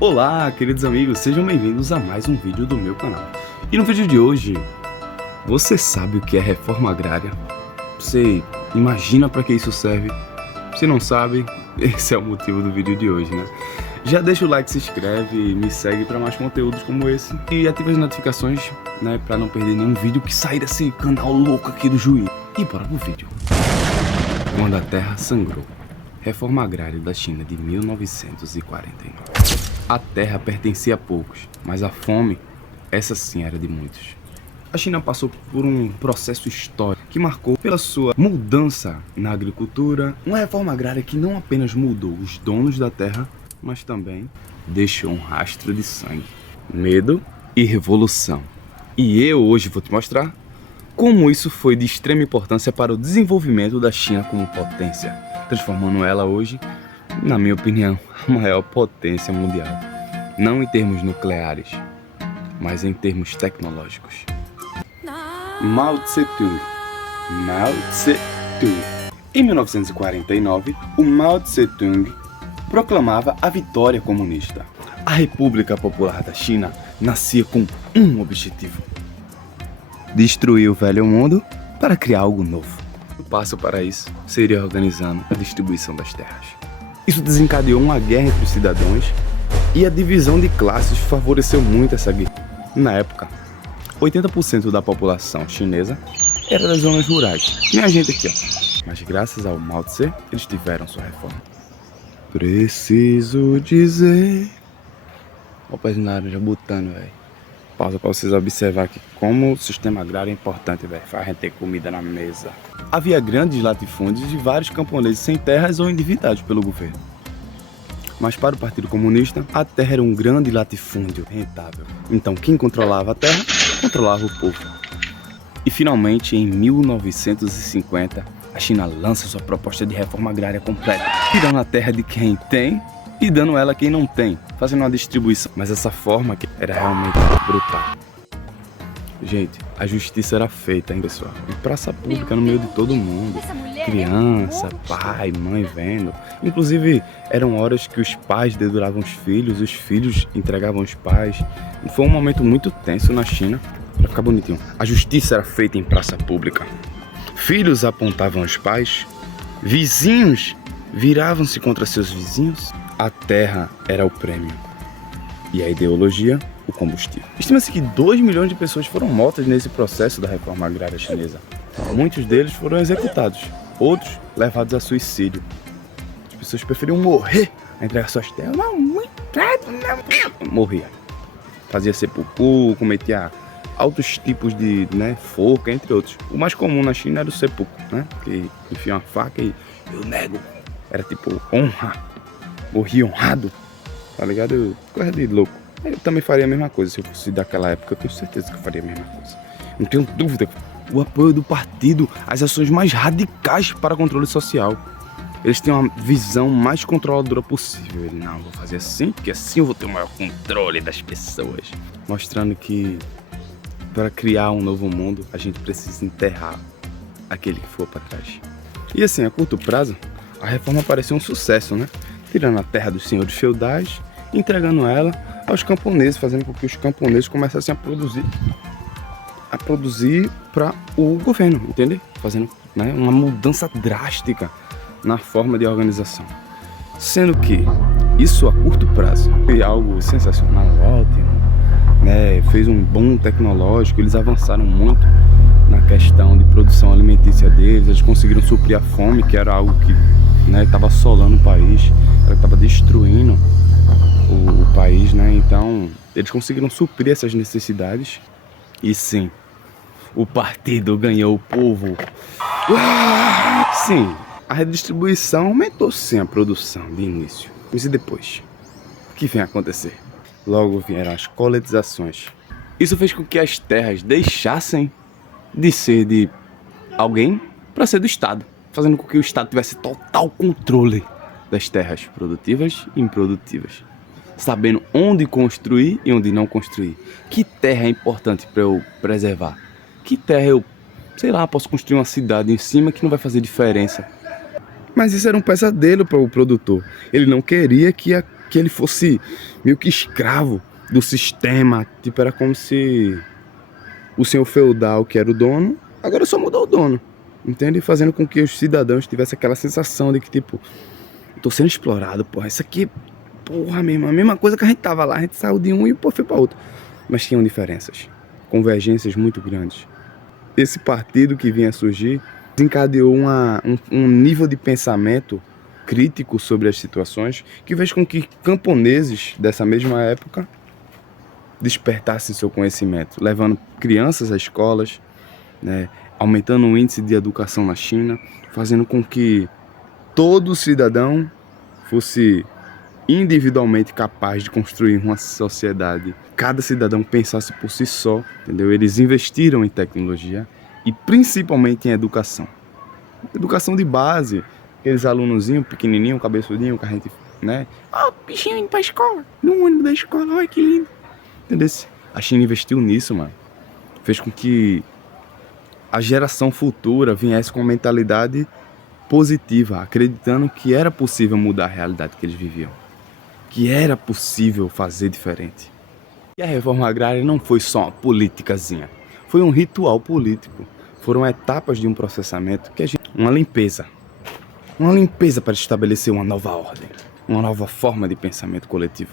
Olá, queridos amigos, sejam bem-vindos a mais um vídeo do meu canal. E no vídeo de hoje, você sabe o que é reforma agrária? Você imagina para que isso serve? Se não sabe, esse é o motivo do vídeo de hoje, né? Já deixa o like, se inscreve e me segue para mais conteúdos como esse. E ativa as notificações, né, para não perder nenhum vídeo que sair desse canal louco aqui do Juiz. E bora pro vídeo. Quando a terra sangrou. Reforma agrária da China de 1949. A terra pertencia a poucos, mas a fome, essa sim era de muitos. A China passou por um processo histórico que marcou pela sua mudança na agricultura, uma reforma agrária que não apenas mudou os donos da terra, mas também deixou um rastro de sangue, medo e revolução. E eu hoje vou te mostrar como isso foi de extrema importância para o desenvolvimento da China como potência, transformando ela hoje, na minha opinião, a maior potência mundial. Não em termos nucleares, mas em termos tecnológicos. Mao Tse-tung. Mao Tse-tung. Em 1949, o Mao Tse-tung proclamava a vitória comunista. A República Popular da China nascia com um objetivo: destruir o velho mundo para criar algo novo. O passo para isso seria organizando a distribuição das terras. Isso desencadeou uma guerra entre os cidadãos e a divisão de classes favoreceu muito essa guerra. Na época, 80% da população chinesa era das zonas rurais. Minha gente aqui, ó. Mas graças ao Mao Tse, eles tiveram sua reforma. Preciso dizer... Olha o pé de laranja botando, velho. Pausa para vocês observar aqui como o sistema agrário é importante, velho. Faz a gente ter comida na mesa. Havia grandes latifúndios e vários camponeses sem terras ou endividados pelo governo. Mas para o Partido Comunista, a terra era um grande latifúndio rentável. Então quem controlava a terra, controlava o povo. E finalmente, em 1950, a China lança sua proposta de reforma agrária completa, tirando a terra de quem tem e dando ela a quem não tem, fazendo uma distribuição. Mas essa forma aqui era realmente brutal. Gente, a justiça era feita, hein, pessoal? Em praça pública, no meio de todo mundo. Criança, pai, mãe vendo. Inclusive, eram horas que os pais deduravam os filhos entregavam os pais. Foi um momento muito tenso na China, pra ficar bonitinho. A justiça era feita em praça pública. Filhos apontavam os pais, vizinhos viravam-se contra seus vizinhos. A terra era o prêmio e a ideologia, o combustível. Estima-se que 2 milhões de pessoas foram mortas nesse processo da reforma agrária chinesa. Muitos deles foram executados, outros levados a suicídio. As pessoas preferiam morrer a entregar suas terras. Não. Morria. Fazia seppuku, cometia altos tipos de forca, entre outros. O mais comum na China era o seppuku, né? Que enfia uma faca e eu nego. Era tipo honra. Morria honrado, tá ligado? Coisa de louco. Eu também faria a mesma coisa se eu fosse daquela época. Eu tenho certeza que eu faria a mesma coisa. Não tenho dúvida. O apoio do partido, as ações mais radicais para controle social. Eles têm uma visão mais controladora possível. Ele, não, vou fazer assim, porque assim eu vou ter o maior controle das pessoas. Mostrando que para criar um novo mundo, a gente precisa enterrar aquele que for para trás. E assim, a curto prazo, a reforma pareceu um sucesso, né? Tirando a terra dos senhores feudais, entregando ela aos camponeses, fazendo com que os camponeses começassem a produzir para o governo, entende? Fazendo uma mudança drástica na forma de organização. Sendo que isso a curto prazo foi algo sensacional, ótimo, né? Fez um boom tecnológico, eles avançaram muito na questão de produção alimentícia deles, eles conseguiram suprir a fome, que era algo que estava assolando o país, estava destruindo o país, né? Então eles conseguiram suprir essas necessidades e sim, o partido ganhou o povo. Sim, a redistribuição aumentou sim a produção de início, mas e depois? O que vem a acontecer? Logo vieram as coletizações. Isso fez com que as terras deixassem de ser de alguém para ser do Estado, fazendo com que o Estado tivesse total controle das terras produtivas e improdutivas, sabendo onde construir e onde não construir. Que terra é importante para eu preservar? Que terra eu, posso construir uma cidade em cima que não vai fazer diferença? Mas isso era um pesadelo para o produtor. Ele não queria que que ele fosse meio que escravo do sistema. Tipo, era como se o senhor feudal, que era o dono, agora só mudou o dono, entende? Fazendo com que os cidadãos tivessem aquela sensação de que, tipo, tô sendo explorado, porra, isso aqui, porra, mesmo, a mesma coisa que a gente tava lá, a gente saiu de um e, pô, foi pra outro. Mas tinham diferenças, convergências muito grandes. Esse partido que vinha a surgir desencadeou um nível de pensamento crítico sobre as situações que fez com que camponeses dessa mesma época despertassem seu conhecimento, levando crianças às escolas, né, aumentando o índice de educação na China, fazendo com que todo cidadão fosse individualmente capaz de construir uma sociedade. Cada cidadão pensasse por si só, entendeu? Eles investiram em tecnologia e principalmente em educação. Educação de base, aqueles alunozinhos pequenininho, cabeçudinho, que a gente, né? Ah, o bichinho indo pra escola, no ônibus da escola, olha que lindo. Entendeu? A China investiu nisso, mano. Fez com que a geração futura viesse com uma mentalidade positiva, acreditando que era possível mudar a realidade que eles viviam, que era possível fazer diferente. E a reforma agrária não foi só uma politicazinha, foi um ritual político. Foram etapas de um processamento que uma limpeza para estabelecer uma nova ordem, uma nova forma de pensamento coletivo.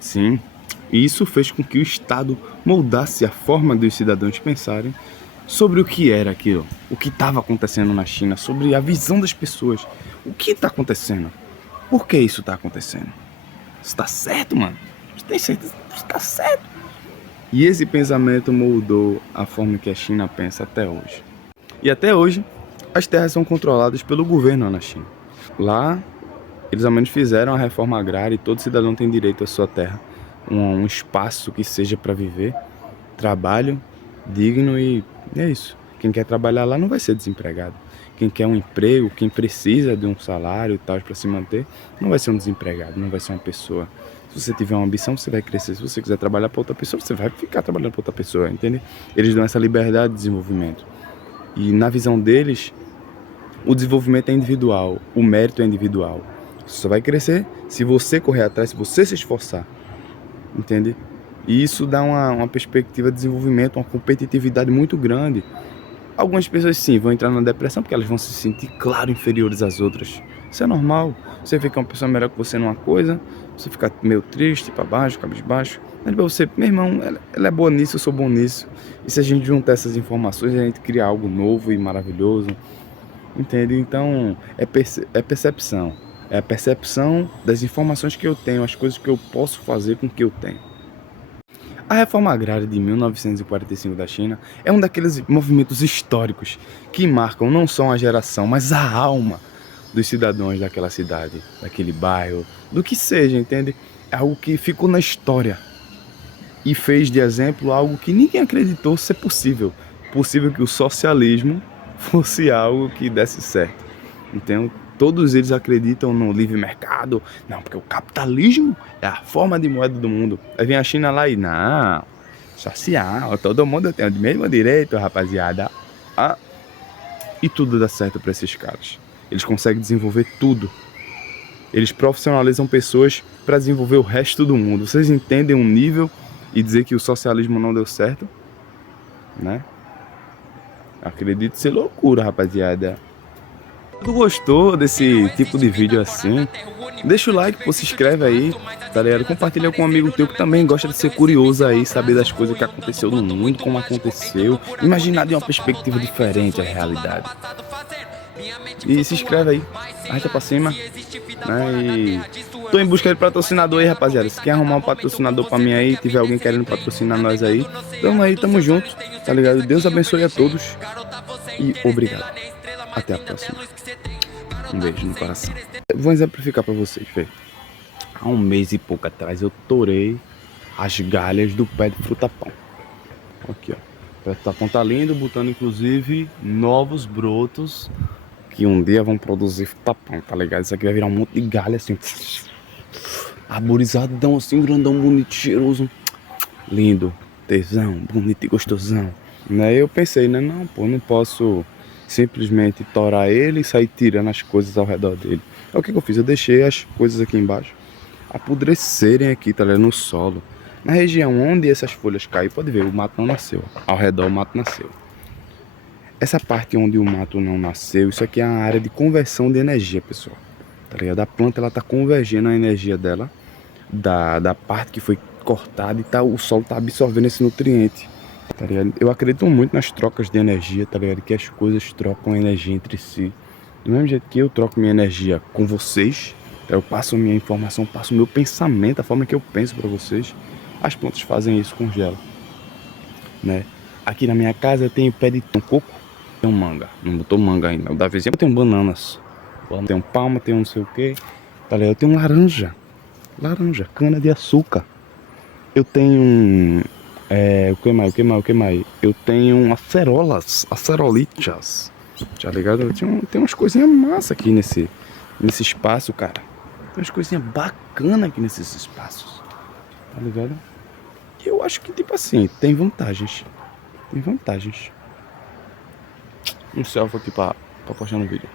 Sim, e isso fez com que o Estado moldasse a forma dos cidadãos pensarem sobre o que era aquilo, o que estava acontecendo na China, sobre a visão das pessoas. O que está acontecendo? Por que isso está acontecendo? Isso está certo, mano? Você tem certeza que isso está certo? E esse pensamento moldou a forma que a China pensa até hoje. E até hoje, as terras são controladas pelo governo na China. Lá, eles ao menos fizeram a reforma agrária e todo cidadão tem direito à sua terra. Um espaço que seja para viver, trabalho digno e é isso. Quem quer trabalhar lá não vai ser desempregado. Quem quer um emprego, quem precisa de um salário e tal para se manter, não vai ser um desempregado, não vai ser uma pessoa. Se você tiver uma ambição, você vai crescer. Se você quiser trabalhar para outra pessoa, você vai ficar trabalhando para outra pessoa, entende? Eles dão essa liberdade de desenvolvimento. E na visão deles, o desenvolvimento é individual, o mérito é individual. Você só vai crescer se você correr atrás, se você se esforçar, entende? E isso dá uma perspectiva de desenvolvimento, uma competitividade muito grande. Algumas pessoas sim vão entrar na depressão porque elas vão se sentir, claro, inferiores às outras. Isso é normal. Você vê que uma pessoa melhor que você numa coisa, você fica meio triste, pra baixo, cabisbaixo. Mas pra você, meu irmão, ela é boa nisso, eu sou bom nisso. E se a gente juntar essas informações, a gente cria algo novo e maravilhoso. Entende? Então, é percepção. É a percepção das informações que eu tenho, as coisas que eu posso fazer com o que eu tenho. A reforma agrária de 1945 da China é um daqueles movimentos históricos que marcam não só uma geração, mas a alma dos cidadãos daquela cidade, daquele bairro, do que seja, entende? É algo que ficou na história e fez de exemplo algo que ninguém acreditou ser possível. Possível que o socialismo fosse algo que desse certo. Então, todos eles acreditam no livre mercado. Não, porque o capitalismo é a forma de moeda do mundo. Aí vem a China lá e, não, social, todo mundo tem o mesmo direito, rapaziada. Ah, e tudo dá certo para esses caras. Eles conseguem desenvolver tudo. Eles profissionalizam pessoas para desenvolver o resto do mundo. Vocês entendem um nível e dizer que o socialismo não deu certo? Né? Acredito ser loucura, rapaziada. Tu gostou desse tipo de vídeo assim? Deixa o like, pô, se inscreve aí, tá ligado? Compartilha com um amigo teu que também gosta de ser curioso aí, saber das coisas que aconteceu no mundo, como aconteceu, imaginar de uma perspectiva diferente a realidade. E se inscreve aí, arrasta pra cima, né? E tô em busca de patrocinador aí, rapaziada. Se quer arrumar um patrocinador pra mim aí, tiver alguém querendo patrocinar nós aí, tamo aí, tamo junto, tá ligado? Deus abençoe a todos e obrigado. Até a próxima. Um beijo no coração. Vou exemplificar pra vocês, velho. Há um mês e pouco atrás eu torei as galhas do pé de frutapão. Aqui, ó. O pé de frutapão tá lindo, botando inclusive novos brotos que um dia vão produzir frutapão, tá ligado? Isso aqui vai virar um monte de galha assim. Arborizadão assim, grandão, bonito, cheiroso. Lindo, tesão, bonito e gostosão. Né? Eu pensei, né? Não, pô, não posso simplesmente torar ele e sair tirando as coisas ao redor dele. É o que eu fiz, eu deixei as coisas aqui embaixo apodrecerem aqui, tá ligado? No solo. Na região onde essas folhas caem, pode ver, o mato não nasceu. Ao redor o mato nasceu. Essa parte onde o mato não nasceu, isso aqui é uma área de conversão de energia, pessoal. Tá ligado? A planta, ela tá convergindo a energia dela da parte que foi cortada e tá, o solo tá absorvendo esse nutriente. Tá ligado? Eu acredito muito nas trocas de energia, tá ligado? Que as coisas trocam energia entre si. Do mesmo jeito que eu troco minha energia com vocês, eu passo minha informação, passo meu pensamento, a forma que eu penso para vocês. As plantas fazem isso com gelo, né? Aqui na minha casa eu tenho pé de coco, tem um manga, não botou manga ainda. O da vizinha eu tenho bananas, tenho palma, tenho não sei o que, tá ligado? Eu tenho laranja, cana de açúcar. Eu tenho o que mais? Eu tenho acerolitas, tá ligado? Tem umas coisinhas massa aqui nesse espaço, cara. Tem umas coisinhas bacanas aqui nesses espaços, tá ligado? E eu acho que, tipo assim, tem vantagens. Tem vantagens. Um selfie aqui pra postar no vídeo.